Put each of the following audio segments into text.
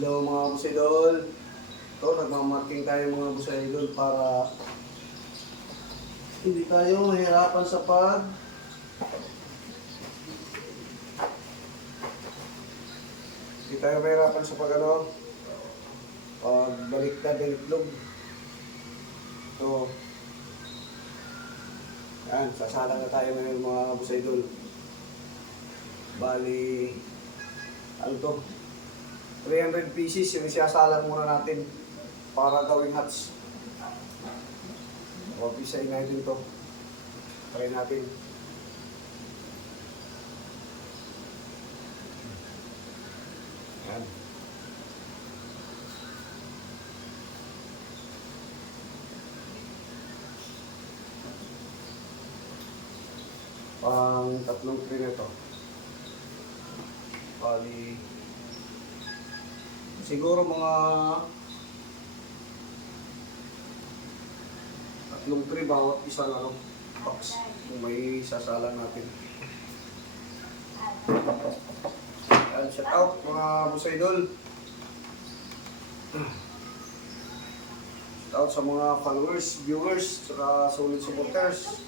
Hello mga boss idol. Ito, nagmamarking tayo mga boss idol para hindi tayo mahirapan sa hindi tayo mahirapan sa pagbaliktad ng itlog. So, yan, sasalang na tayo ngayon mga boss idol. Bali, ano to? 300 pieces yung isasalang muna natin para gawing hats. Pisahin natin ito. Try natin. Yan. Pang tatlong tray na ito. Bali, siguro mga tatlong tray bawat isang box kung may sasalang natin. Yan, shout out mga boss idol. Shout out sa mga followers, viewers, saka solid supporters.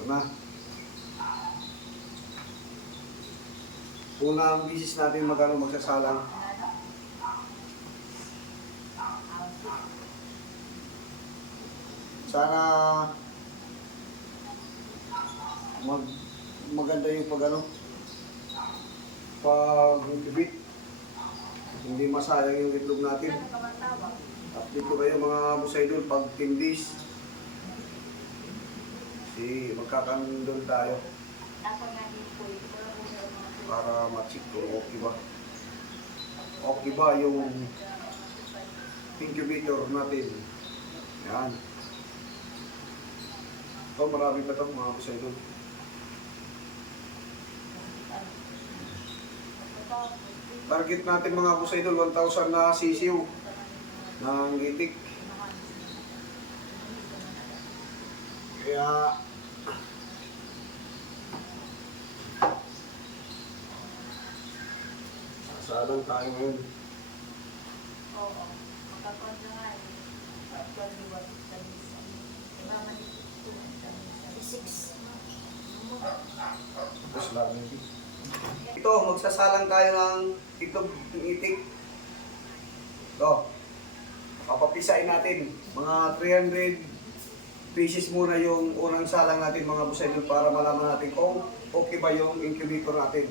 Ito na. Unang bisis natin magkano magsasalang. Sana maganda yung pag-incubate. Hindi masayang yung itlog natin. Update ko kayo mga boss idol pag 10 days. Magkakandol tayo. Para ma-check kung okay ba. Okay ba yung incubator natin. Yan. Ito, marami pa ito mga boss idol. Target natin mga boss idol, 1,000 na sisiw ng itik. Kaya sasalang tayo ngayon. Oo, magkakontra nga eh. Tapos lang ito, magsasalang tayo ng itlog ng itik. Ito, papapisain natin. Mga 300 pieces muna yung unang salang natin mga boss idol para malaman natin kung okay ba yung incubator natin.